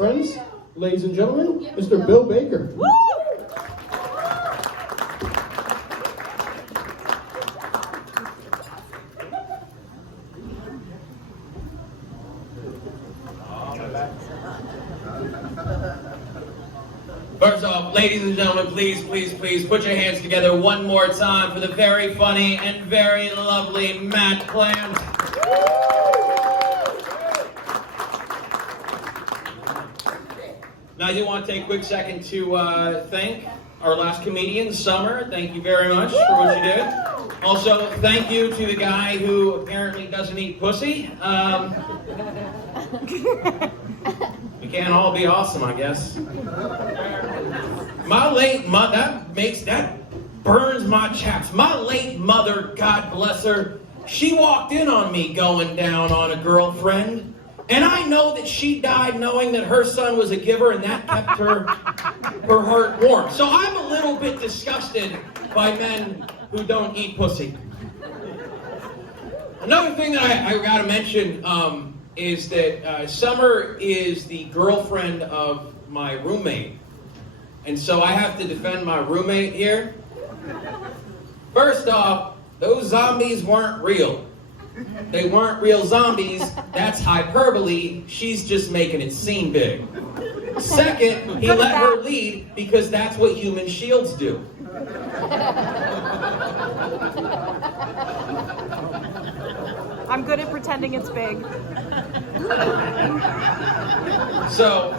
Friends, ladies and gentlemen, Mr. Bill Baker. Woo! First off, ladies and gentlemen, please put your hands together one more time for the very funny and very lovely Matt Clamp. Now I do want to take a quick second to thank our last comedian, Summer. Thank you very much for what you did. Also, thank you to the guy who apparently doesn't eat pussy. We can't all be awesome, I guess. My late mother, that burns my chaps. My late mother, God bless her, she walked in on me going down on a girlfriend. And I know that she died knowing that her son was a giver, and that kept her heart warm. So I'm a little bit disgusted by men who don't eat pussy. Another thing that I gotta mention is that Summer is the girlfriend of my roommate. And so I have to defend my roommate here. First off, those zombies weren't real. They weren't real zombies. That's hyperbole. She's just making it seem big. Second, he let her lead because that's what human shields do. I'm good at pretending it's big. So,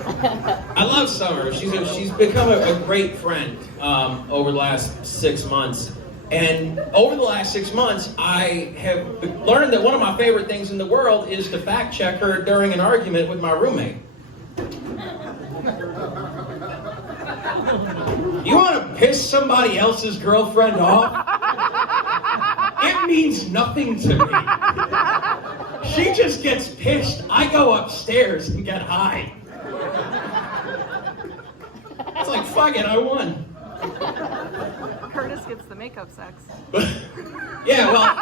I love Summer. She's become a great friend over the last 6 months. And over the last 6 months, I have learned that one of my favorite things in the world is to fact check her during an argument with my roommate. You want to piss somebody else's girlfriend off? It means nothing to me. She just gets pissed. I go upstairs and get high. It's like, fuck it, I won. Curtis gets the makeup sex. Yeah, well,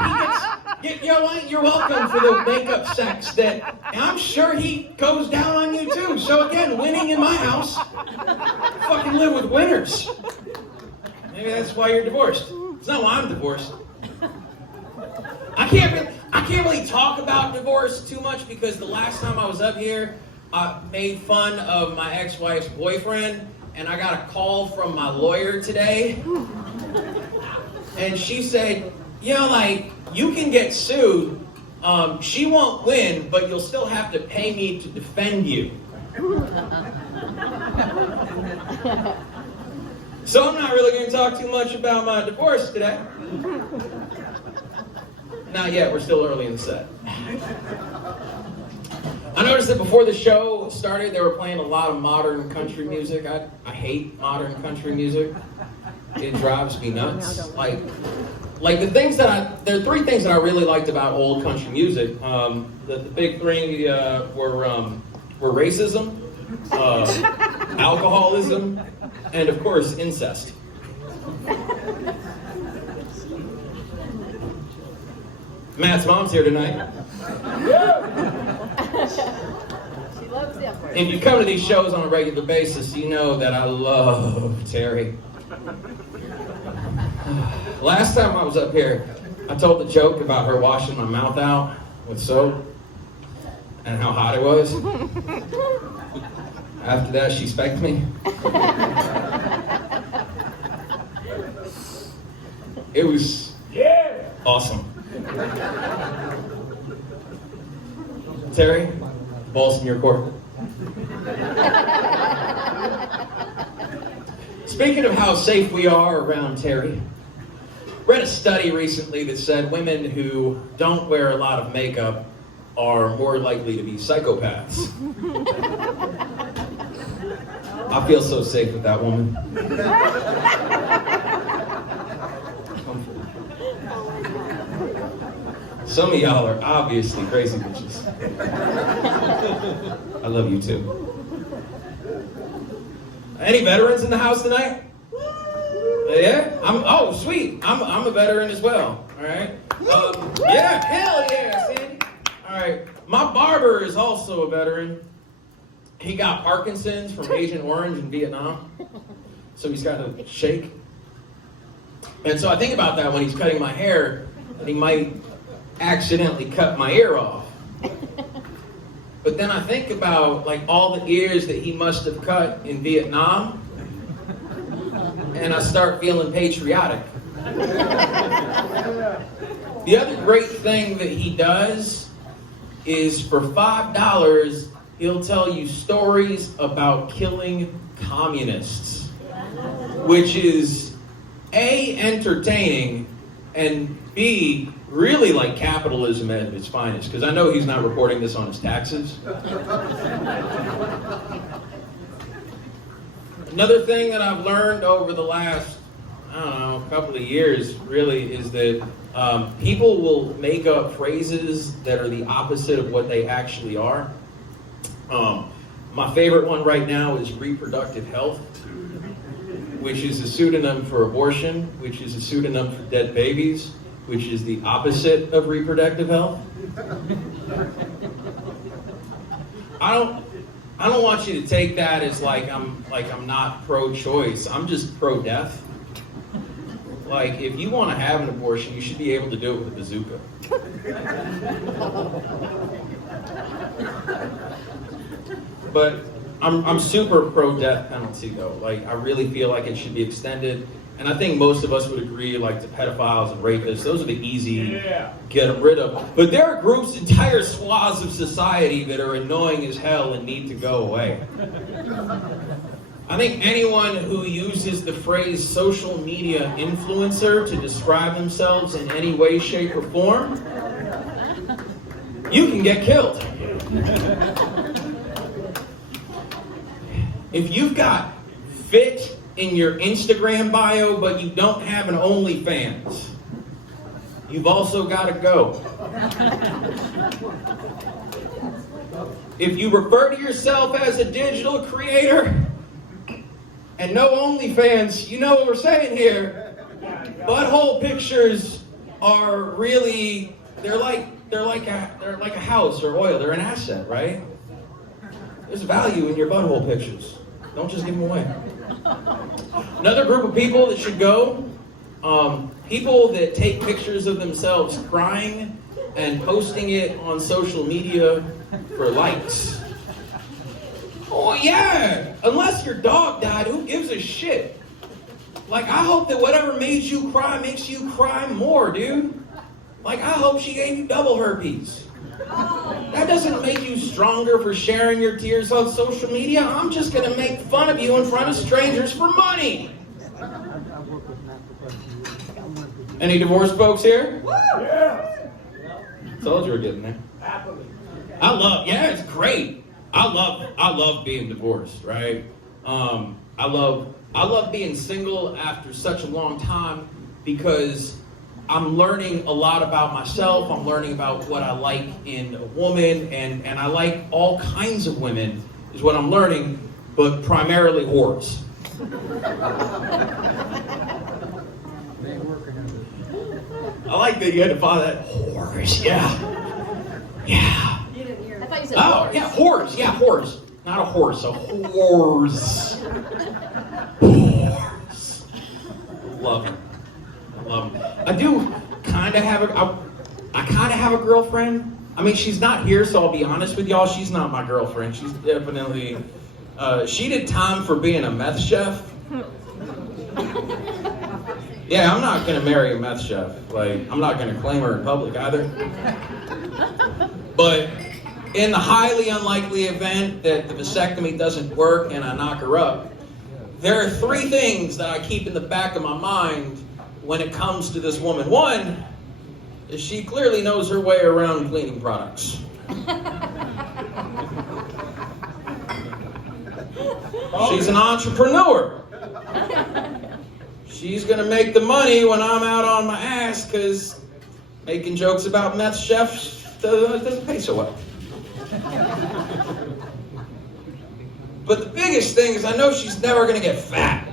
he gets, you know what? You're welcome for the makeup sex that I'm sure he goes down on you too. So again, winning in my house. Fucking live with winners. Maybe that's why you're divorced. It's not why I'm divorced. I can't really talk about divorce too much because the last time I was up here, I made fun of my ex-wife's boyfriend, and I got a call from my lawyer today, and she said, you know, like, you can get sued, she won't win, but you'll still have to pay me to defend you. So I'm not really going to talk too much about my divorce today. Not yet, we're still early in the set. I noticed that before the show started, they were playing a lot of modern country music. I hate modern country music. It drives me nuts. Like the things that there are three things that I really liked about old country music. The big three were racism, alcoholism, and of course, incest. Matt's mom's here tonight. She loves the upward. If you come to these shows on a regular basis, you know that I love Terry. Last time I was up here, I told the joke about her washing my mouth out with soap and how hot it was. After that, she spanked me. It was awesome. Terry, ball's in your court. Speaking of how safe we are around Terry, read a study recently that said women who don't wear a lot of makeup are more likely to be psychopaths. I feel so safe with that woman. Some of y'all are obviously crazy bitches. I love you too. Any veterans in the house tonight? Yeah? Oh, sweet. I'm a veteran as well. All right. Yeah, hell yeah, Sandy. All right. My barber is also a veteran. he got Parkinson's from Agent Orange in Vietnam, so he's got to shake. And so I think about that when he's cutting my hair, that he might accidentally cut my ear off. But then I think about like all the ears that he must have cut in Vietnam, and I start feeling patriotic. The other great thing that he does is for $5, he'll tell you stories about killing communists, which is A, entertaining, and B, really like capitalism at its finest, because I know he's not reporting this on his taxes. Another thing that I've learned over the last, I don't know, couple of years, really, is that people will make up phrases that are the opposite of what they actually are. My favorite one right now is reproductive health, which is a pseudonym for abortion, which is a pseudonym for dead babies, which is the opposite of reproductive health. I don't want you to take that as like I'm not pro-choice. I'm just pro-death. Like, if you want to have an abortion, you should be able to do it with a bazooka. But I'm super pro-death penalty, though. Like, I really feel like it should be extended. And I think most of us would agree, like, the pedophiles and rapists, those are the easy get them rid of. But there are groups, entire swaths of society that are annoying as hell and need to go away. I think anyone who uses the phrase social media influencer to describe themselves in any way, shape, or form, you can get killed. If you've got fit in your Instagram bio, but you don't have an OnlyFans, you've also got to go. If you refer to yourself as a digital creator and no OnlyFans, you know what we're saying here. Butthole pictures are really, they're like a house or oil. They're an asset, right? There's value in your butthole pictures. Don't just give them away. Another group of people that should go, people that take pictures of themselves crying and posting it on social media for likes. Oh yeah, unless your dog died, who gives a shit? Like, I hope that whatever made you cry makes you cry more, dude. Like, I hope she gave you double herpes. That doesn't make you stronger for sharing your tears on social media. I'm just gonna make fun of you in front of strangers for money. Any divorced folks here? Yeah. Told you we're getting there. Happily. It's great. I love being divorced, right? I love being single after such a long time because I'm learning a lot about myself. I'm learning about what I like in a woman, and I like all kinds of women is what I'm learning, but primarily whores. I like that you had to follow that. Whores, yeah. Yeah. I thought you said Oh, whores. yeah, whores. Yeah, whores. Not a horse, a whores. Whores. Love it. I love it. I do kind of have I kind of have a girlfriend. I mean, she's not here, so I'll be honest with y'all. She's not my girlfriend. She's definitely, she did time for being a meth chef. Yeah, I'm not going to marry a meth chef. Like, I'm not going to claim her in public either. But in the highly unlikely event that the vasectomy doesn't work and I knock her up, there are three things that I keep in the back of my mind when it comes to this woman. One is she clearly knows her way around cleaning products. She's an entrepreneur. She's gonna make the money when I'm out on my ass because making jokes about meth chefs doesn't pay so well. But the biggest thing is I know she's never gonna get fat.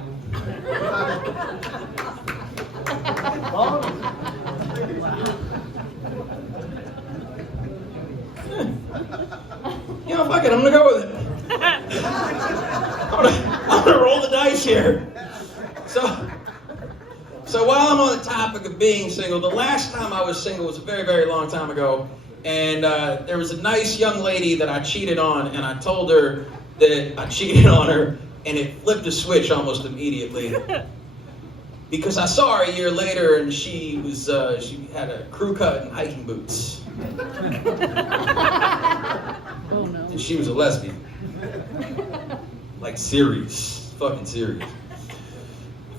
You know, fuck it, I'm gonna go with it. I'm gonna roll the dice here. So while I'm on the topic of being single, the last time I was single was a very, very long time ago. And there was a nice young lady that I cheated on, and I told her that I cheated on her, and it flipped a switch almost immediately. Because I saw her a year later, and she had a crew cut and hiking boots. Oh no. And she was a lesbian. Like serious, fucking serious.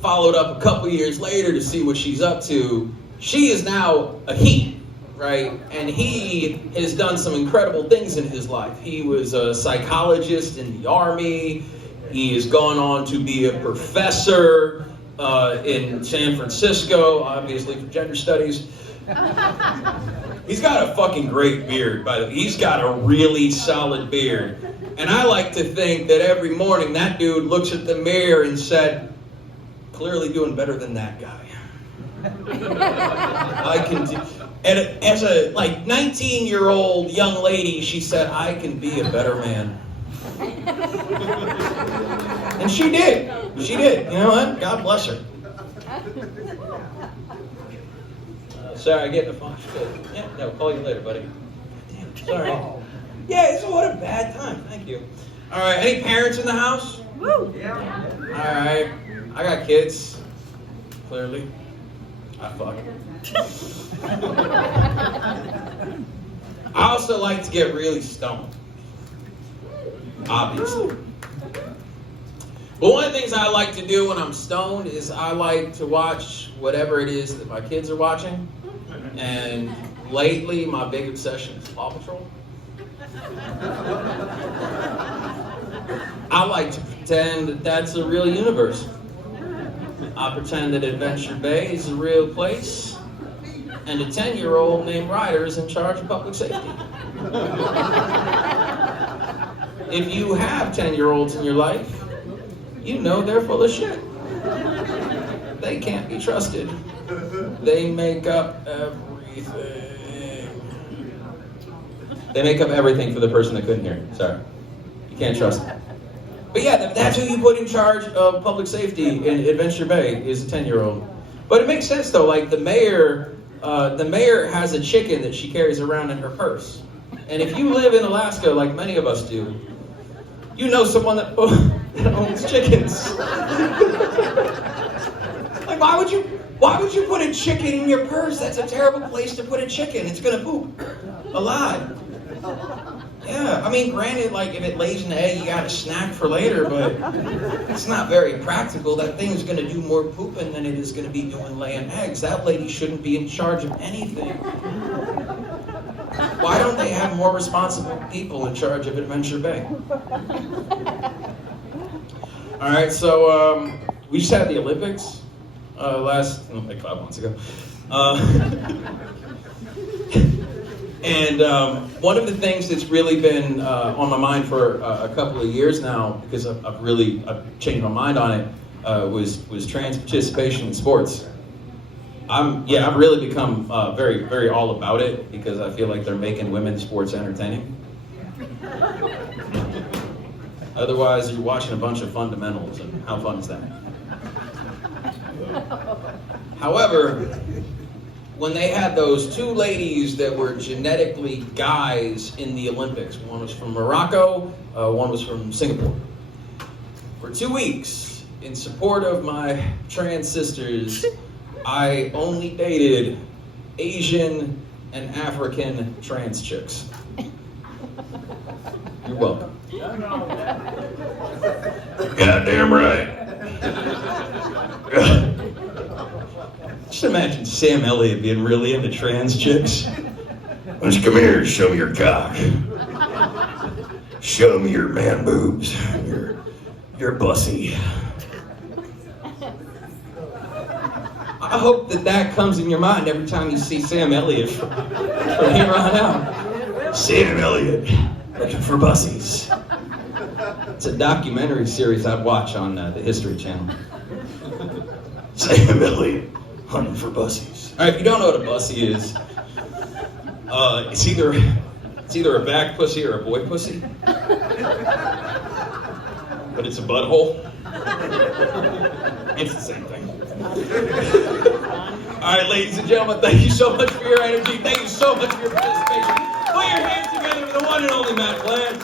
Followed up a couple years later to see what she's up to. She is now a he, right? And he has done some incredible things in his life. He was a psychologist in the Army. He has gone on to be a professor in San Francisco, obviously for gender studies. He's got a fucking great beard, by the way. He's got a really solid beard. And I like to think that every morning that dude looks at the mirror and said, clearly doing better than that guy. I can do. And as a 19-year-old young lady, she said, I can be a better man. And she did. She did. You know what? God bless her. Sorry, I get in the phone. Yeah, no, call you later, buddy. Damn, sorry. Yeah, so what a bad time. Thank you. All right, any parents in the house? Woo! Yeah. All right. I got kids. Clearly. I fuck. I also like to get really stoned. Obviously. But one of the things I like to do when I'm stoned is I like to watch whatever it is that my kids are watching. And lately, my big obsession is Paw Patrol. I like to pretend that that's a real universe. I pretend that Adventure Bay is a real place, and a 10-year-old named Ryder is in charge of public safety. If you have 10-year-olds in your life, you know they're full of shit. They can't be trusted. They make up everything. They make up everything for the person that couldn't hear. Sorry. You can't trust them. But yeah, that's who you put in charge of public safety in Adventure Bay is a 10-year-old. But it makes sense though, like the mayor has a chicken that she carries around in her purse. And if you live in Alaska, like many of us do, you know someone that owns chickens. Like why would you put a chicken in your purse? That's a terrible place to put a chicken. It's gonna poop alive. Yeah, I mean, granted, like if it lays an egg, you got a snack for later, but it's not very practical. That thing is going to do more pooping than it is going to be doing laying eggs. That lady shouldn't be in charge of anything. Why don't they have more responsible people in charge of Adventure Bay? All right, so we just had the Olympics like 5 months ago. And one of the things that's really been on my mind for a couple of years now, because I've changed my mind on it, was trans participation in sports. I've really become very, very all about it because I feel like they're making women's sports entertaining. Otherwise, you're watching a bunch of fundamentals, and how fun is that? However, when they had those two ladies that were genetically guys in the Olympics, one was from Morocco, one was from Singapore. For 2 weeks, in support of my trans sisters, I only dated Asian and African trans chicks. You're welcome. Goddamn right. Just imagine Sam Elliott being really into trans chicks. Why don't you come here and show me your cock? Show me your man boobs. Your bussy. I hope that comes in your mind every time you see Sam Elliott from here on out. Sam Elliott, looking for bussies. It's a documentary series I'd watch on the History Channel. Sam Elliott, hunting for bussies. All right, if you don't know what a bussy is, it's either a back pussy or a boy pussy. But it's a butthole. It's the same thing. All right, ladies and gentlemen, thank you so much for your energy. Thank you so much for your participation. Put your hands together for the one and only Matt Bland.